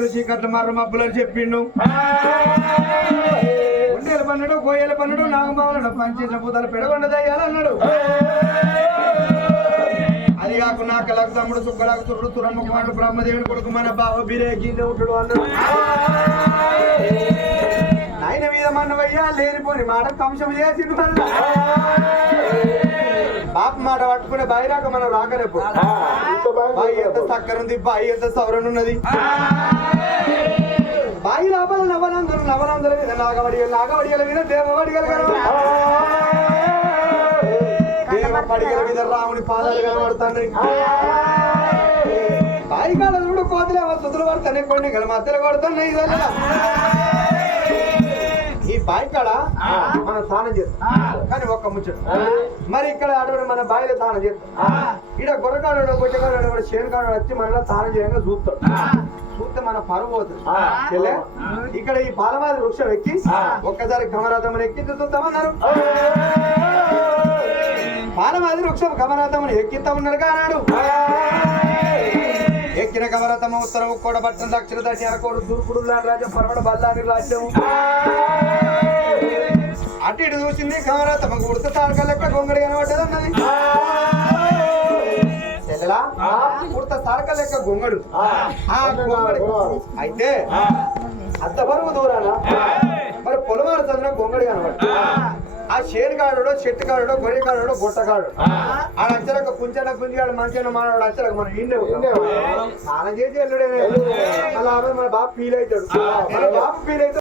చీకరు చీకట్లు మర్ర మబ్బులు అని చెప్పిండు. ఉండేలు పన్నడు గోయలు పన్నడు నాగబావులను పంచేసిన పూతలు పెడగొండదయ్యాలన్నాడు. అది కాకుండా కలకు తమ్ముడు సుక్కలకు తురుడు తురమ్మ కుమారుడు బ్రహ్మదేవుని కొడుకు మన బావ బిరేకిందే ఉంటాడు అన్నాడు. ఆయన మీద మన్నవయ్యా లేనిపోని మాట కంశం చేసిండు. బాప మాట పట్టుకునే బాయి రాక మనం రాకరేపు. బాయి ఎంత చక్కరుంది, బాయి ఎంత సౌరనున్నది. బాయి లోపల నవనందల మీద నాగవడియల మీద దేవవడిగలు దేవపడిగల మీద రాముని పాదాలు కనబడుతున్నాయి. బాయి కాడ చూడు కోతులే సుతులు పడుతున్నాయి, కొన్ని గల మధ్యలో పడుతున్నాయి. ఈ బావి కాడ మనం స్నానం చేస్తాం కానీ ఒక్క ముచ్చట. మరి ఇక్కడ అటువంటి మన బావిలో స్నానం చేస్తాం. ఇక్కడ గొర్రెకాడు గొడ్డకాడు చేనుకాడు వచ్చి మనలో స్నానం చేయంగా చూస్తాడు. చూస్తే మన పరువు పోతుంది. ఇక్కడ ఈ పాలమాది వృక్షం ఎక్కి ఒక్కసారి గమనాథముని ఎక్కి చూస్తామన్నారు. పాలమాది వృక్షం గమనాథముని ఎక్కిస్తామన్నారు కానాడు. ఎక్కిన గమరథమ ఉత్తరం కూడబట్టిన దక్షిణ దక్షి అరకోడు దూర్పుడు రాజ్యం పరమడ బల్లాని రాజ్యం. అటు ఇటు చూసింది గమరథమ ఉడత తారక లెక్క గొంగడి కనబడ్డది అన్నది. ఉడత తారక లెక్క గొంగడు. అయితే అంత బరువు దూరాన మరి పొలమారు చదివిన గొంగడి కనబడ్డ. ఆ షేరుగాడు చెట్టుగాడు గొర్రెకాడు గొట్టగాడు ఆడచ్చరకు కుంచెన కుంజిగాడు మంచిగా మానవాడు అచ్చరకు మనం ఇండే స్నానం చేసి వెళ్ళుడే. అలా మన బాబు ఫీల్ అవుతాడు. మన బాబు ఫీల్ అయితే